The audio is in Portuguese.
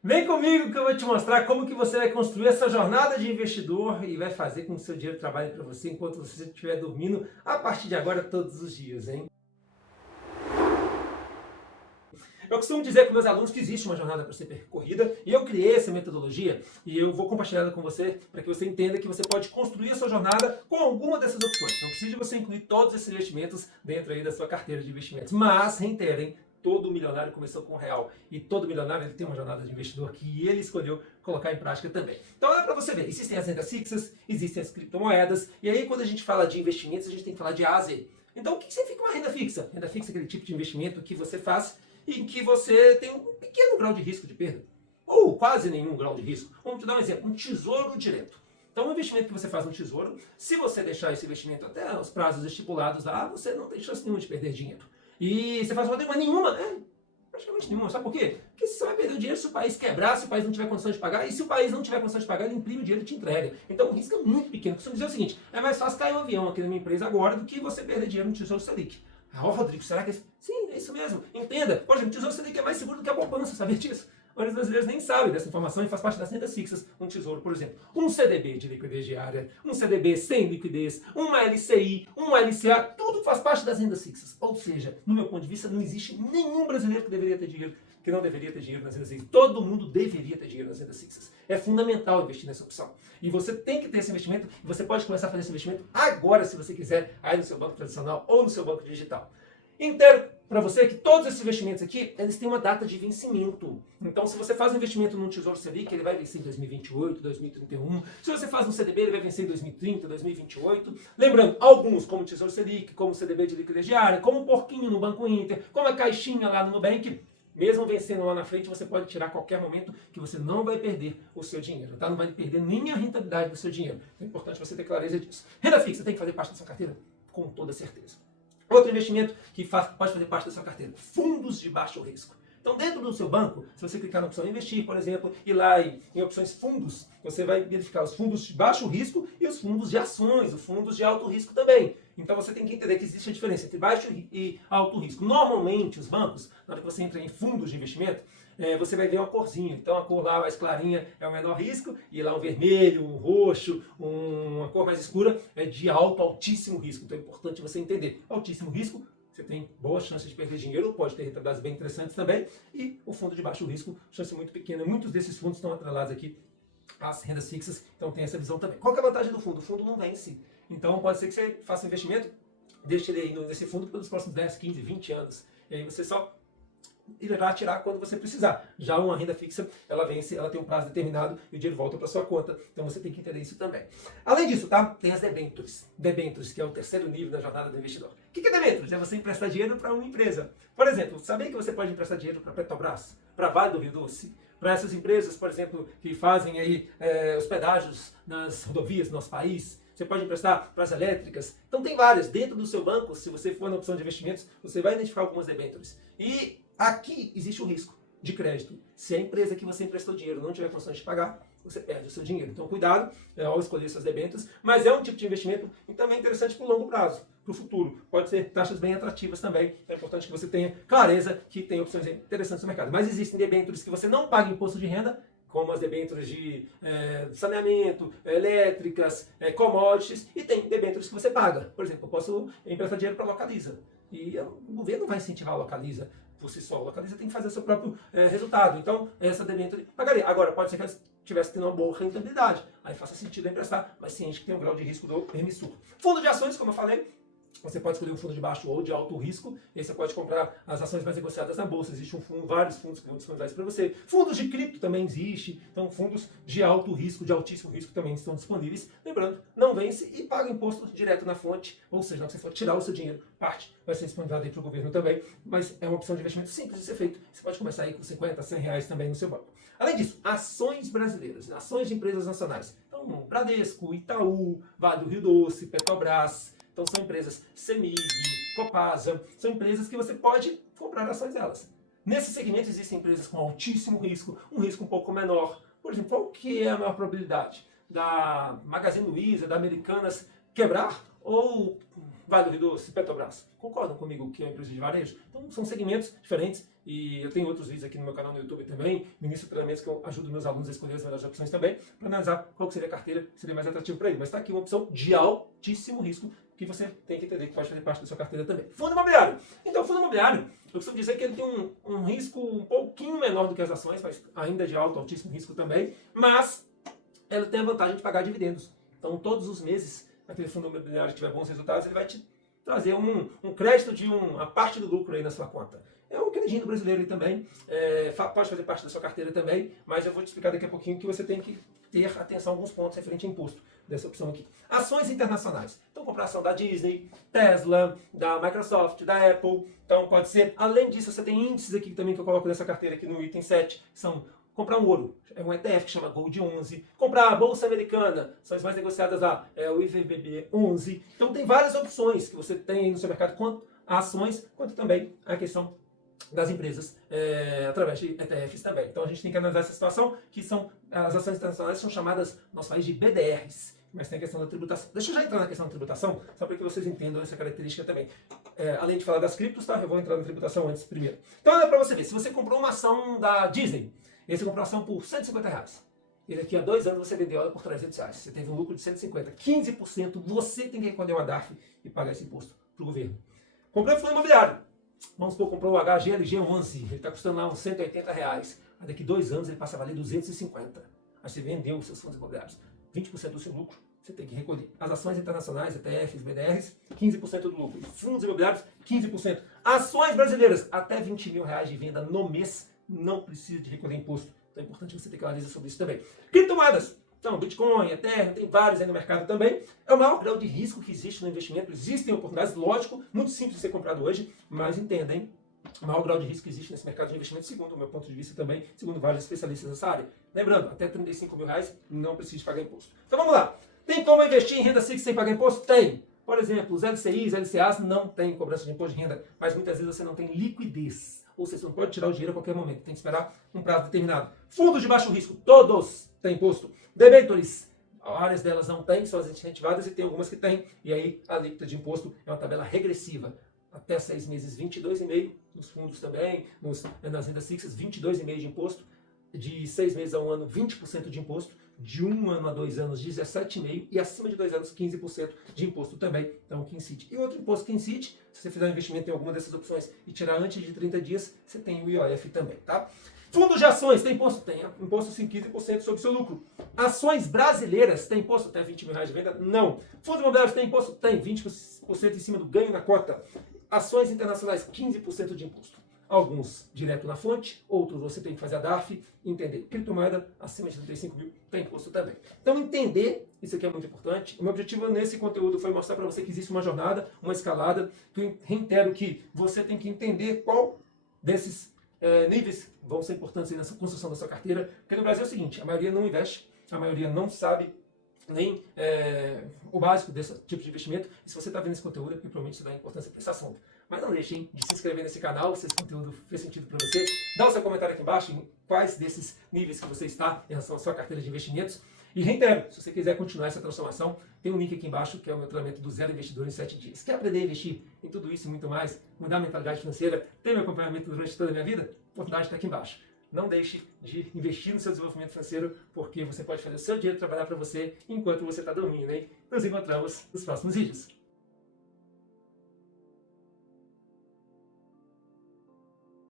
Vem comigo que eu vou te mostrar como que você vai construir essa jornada de investidor e vai fazer com que o seu dinheiro trabalhe para você enquanto você estiver dormindo a partir de agora todos os dias, hein? Eu costumo dizer para meus alunos que existe uma jornada para ser percorrida e eu criei essa metodologia e eu vou compartilhar ela com você para que você entenda que você pode construir a sua jornada com alguma dessas opções. Não precisa você incluir todos esses investimentos dentro aí da sua carteira de investimentos, mas reiterem, todo milionário começou com R$1 e todo milionário ele tem uma jornada de investidor que ele escolheu colocar em prática também. Então é para você ver, existem as rendas fixas, existem as criptomoedas e aí quando a gente fala de investimentos a gente tem que falar de A a Z. Então o que significa uma renda fixa? Renda fixa é aquele tipo de investimento que você faz em que você tem um pequeno grau de risco de perda, ou quase nenhum grau de risco. Vamos te dar um exemplo, um tesouro direto. Então, um investimento que você faz no tesouro, se você deixar esse investimento até os prazos estipulados lá, você não tem chance nenhuma de perder dinheiro. E você faz uma nenhuma, né? Praticamente nenhuma. Sabe por quê? Porque você vai perder o dinheiro se o país quebrar, se o país não tiver condição de pagar, e se o país não tiver condição de pagar, ele imprime o dinheiro e te entrega. Então, o risco é muito pequeno. Eu costumo dizer o seguinte, é mais fácil cair um avião aqui na minha empresa agora do que você perder dinheiro no Tesouro Selic. Ah, Rodrigo, será que é isso? Sim, é isso mesmo. Entenda. Por exemplo, o Tesouro Selic é mais seguro do que a poupança, sabia disso? Os brasileiros nem sabem dessa informação e faz parte das rendas fixas. Um tesouro, por exemplo, um CDB de liquidez diária, um CDB sem liquidez, uma LCI, um LCA, tudo faz parte das rendas fixas. Ou seja, no meu ponto de vista, não existe nenhum brasileiro que deveria ter dinheiro, que não deveria ter dinheiro nas rendas fixas. Todo mundo deveria ter dinheiro nas rendas fixas. É fundamental investir nessa opção. E você tem que ter esse investimento, e você pode começar a fazer esse investimento agora, se você quiser, aí no seu banco tradicional ou no seu banco digital. Entendo para você que todos esses investimentos aqui, eles têm uma data de vencimento. Então, se você faz um investimento num Tesouro Selic, ele vai vencer em 2028, 2031. Se você faz um CDB, ele vai vencer em 2030, 2028. Lembrando, alguns, como o Tesouro Selic, como o CDB de liquidez diária, como o Porquinho no Banco Inter, como a Caixinha lá no Nubank, mesmo vencendo lá na frente, você pode tirar a qualquer momento que você não vai perder o seu dinheiro, tá? Não vai perder nem a rentabilidade do seu dinheiro. É importante você ter clareza disso. Renda fixa tem que fazer parte da sua carteira? Com toda certeza. Outro investimento que pode fazer parte da sua carteira, fundos de baixo risco. Então, dentro do seu banco, se você clicar na opção investir, por exemplo, e lá em opções fundos, você vai verificar os fundos de baixo risco e os fundos de ações, os fundos de alto risco também. Então, você tem que entender que existe a diferença entre baixo e alto risco. Normalmente, os bancos, na hora que você entra em fundos de investimento, você vai ver uma corzinha. Então a cor lá mais clarinha é o menor risco, e lá um vermelho, um roxo, uma cor mais escura é de altíssimo risco. Então é importante você entender. Altíssimo risco, você tem boas chances de perder dinheiro, pode ter rentabilidades bem interessantes também. E o fundo de baixo risco, chance muito pequena. Muitos desses fundos estão atrelados aqui às rendas fixas, então tem essa visão também. Qual que é a vantagem do fundo? O fundo não vence. Então pode ser que você faça um investimento, deixe ele aí nesse fundo pelos próximos 10, 15, 20 anos. E aí você só irá tirar quando você precisar. Já uma renda fixa, ela vence, ela tem um prazo determinado e o dinheiro volta para sua conta. Então você tem que entender isso também. Além disso, tá? Tem as debêntures. Debêntures, que é o terceiro nível da jornada do investidor. O que é debêntures? É você emprestar dinheiro para uma empresa. Por exemplo, sabia que você pode emprestar dinheiro para a Petrobras, para a Vale do Rio Doce, para essas empresas, por exemplo, que fazem aí os pedágios nas rodovias do nosso país? Você pode emprestar para as elétricas. Então tem várias. Dentro do seu banco, se você for na opção de investimentos, você vai identificar algumas debêntures. E aqui existe o risco de crédito. Se a empresa que você emprestou dinheiro não tiver condições de pagar, você perde o seu dinheiro. Então cuidado ao escolher suas debêntures, mas é um tipo de investimento e também interessante para o longo prazo, para o futuro. Pode ser taxas bem atrativas também. É importante que você tenha clareza que tem opções interessantes no mercado. Mas existem debêntures que você não paga imposto de renda, como as debêntures de saneamento, elétricas, commodities, e tem debêntures que você paga. Por exemplo, eu posso emprestar dinheiro para a Localiza. E o governo vai incentivar a Localiza por si só. A Localiza tem que fazer seu próprio resultado. Então, essa debênture pagaria. Agora, pode ser que ela estivesse tendo uma boa rentabilidade. Aí faça sentido emprestar, mas ciente que tem um grau de risco do emissor. Fundo de ações, como eu falei, você pode escolher um fundo de baixo ou de alto risco, e aí você pode comprar as ações mais negociadas na bolsa. Existe vários fundos que vão disponibilizar para você. Fundos de cripto também existe, então fundos de alto risco, de altíssimo risco também estão disponíveis. Lembrando, não vence e paga imposto direto na fonte, ou seja, na hora que você for tirar o seu dinheiro, parte vai ser disponibilizado aí para o governo também, mas é uma opção de investimento simples de ser feito. Você pode começar aí com 50, 100 reais também no seu banco. Além disso, ações brasileiras, ações de empresas nacionais. Então, Bradesco, Itaú, Vale do Rio Doce, Petrobras. Então são empresas Semig, Copasa, são empresas que você pode comprar ações delas. Nesse segmento existem empresas com altíssimo risco, um risco um pouco menor. Por exemplo, qual que é a maior probabilidade da Magazine Luiza, da Americanas quebrar ou Vale do Rio Doce, Petrobras? Concordam comigo que é uma empresa de varejo? Então são segmentos diferentes E eu tenho outros vídeos aqui no meu canal no YouTube também, ministro treinamentos que eu ajudo meus alunos a escolher as melhores opções também, para analisar qual que seria a carteira que seria mais atrativa para ele. Mas está aqui uma opção de altíssimo risco que você tem que entender que pode fazer parte da sua carteira também. Fundo imobiliário. Então, o fundo imobiliário, eu costumo dizer que ele tem um risco um pouquinho menor do que as ações, mas ainda de altíssimo risco também, mas ela tem a vantagem de pagar dividendos. Então, todos os meses, aquele fundo imobiliário que tiver bons resultados, ele vai te trazer um crédito de uma parte do lucro aí na sua conta. É um queridinho do brasileiro aí também, pode fazer parte da sua carteira também, mas eu vou te explicar daqui a pouquinho que você tem que ter atenção a alguns pontos referente a imposto dessa opção aqui. Ações internacionais. Então, comprar ação da Disney, Tesla, da Microsoft, da Apple. Então, pode ser. Além disso, você tem índices aqui também que eu coloco nessa carteira aqui no item 7, que são comprar um ouro, é um ETF que chama Gold 11, comprar a Bolsa Americana, são as mais negociadas lá, é o IVBB 11. Então, tem várias opções que você tem no seu mercado, quanto a ações, quanto também a questão das empresas através de ETFs também. Então a gente tem que analisar essa situação, que são as ações internacionais são chamadas no nosso país de BDRs, mas tem a questão da tributação. Deixa eu já entrar na questão da tributação, só para que vocês entendam essa característica também. Além de falar das criptos, tá? Eu vou entrar na tributação antes primeiro. Então olha para você ver, se você comprou uma ação da Disney, e você comprou a ação por R$150, e daqui a 2 anos você vendeu ela por R$300, você teve um lucro de 150, 15%, você tem que recolher uma DARF e pagar esse imposto para o governo. Comprei um fundo imobiliário. Vamos supor, comprou o HGLG 11, ele está custando lá uns R$180. Aí daqui 2 anos ele passa a valer 250. Aí você vendeu os seus fundos imobiliários. 20% do seu lucro você tem que recolher. As ações internacionais, ETFs, BDRs, 15% do lucro. Fundos imobiliários, 15%. Ações brasileiras, até R$20 mil de venda no mês, não precisa de recolher imposto. Então é importante você ter clareza sobre isso também. Criptomoedas. Então, Bitcoin, Ethereum, tem vários aí no mercado também. É o maior grau de risco que existe no investimento. Existem oportunidades, lógico, muito simples de ser comprado hoje, mas entendem o maior grau de risco que existe nesse mercado de investimento, segundo o meu ponto de vista também, segundo vários especialistas nessa área. Lembrando, até R$35 mil não precisa pagar imposto. Então vamos lá. Tem como investir em renda fixa sem pagar imposto? Tem. Por exemplo, os LCIs, LCAs não tem cobrança de imposto de renda, mas muitas vezes você não tem liquidez. Ou seja, você não pode tirar o dinheiro a qualquer momento, tem que esperar um prazo determinado. Fundos de baixo risco, todos têm imposto. Debentures, várias delas não têm, são as incentivadas, e tem algumas que têm. E aí a alíquota de imposto é uma tabela regressiva. Até 6 meses, 22,5%, nos fundos também, nas rendas fixas, 22,5% de imposto. De 6 meses a 1 ano, 20% de imposto. De 1 ano a 2 anos, 17,5%. E acima de 2 anos, 15% de imposto também. Então, o que incide. E outro imposto que incide, se você fizer um investimento em alguma dessas opções e tirar antes de 30 dias, você tem o IOF também, tá? Fundos de ações, tem imposto? Tem. Imposto sim, 15% sobre o seu lucro. Ações brasileiras, tem imposto? Tem R$20 mil de venda? Não. Fundos imobiliários, tem imposto? Tem. 20% em cima do ganho na cota. Ações internacionais, 15% de imposto. Alguns direto na fonte, outros você tem que fazer a DARF, entender. Criptomoeda, acima de 35 mil, tem imposto também. Então, entender, isso aqui é muito importante. O meu objetivo nesse conteúdo foi mostrar para você que existe uma jornada, uma escalada, que eu reitero que você tem que entender qual desses níveis vão ser importantes nessa construção da sua carteira, porque no Brasil é o seguinte, a maioria não investe, a maioria não sabe nem o básico desse tipo de investimento, e se você está vendo esse conteúdo, é porque provavelmente você dá importância para esse assunto. Mas não deixem de se inscrever nesse canal, se esse conteúdo fez sentido para você, dá o seu comentário aqui embaixo em quais desses níveis que você está em relação à sua carteira de investimentos. E reitero, se você quiser continuar essa transformação, tem um link aqui embaixo que é o meu treinamento do Zero Investidor em 7 dias. Quer aprender a investir em tudo isso e muito mais, mudar a mentalidade financeira, ter meu acompanhamento durante toda a minha vida? A oportunidade está aqui embaixo. Não deixe de investir no seu desenvolvimento financeiro, porque você pode fazer o seu dinheiro trabalhar para você enquanto você está dormindo, hein? Nos encontramos nos próximos vídeos.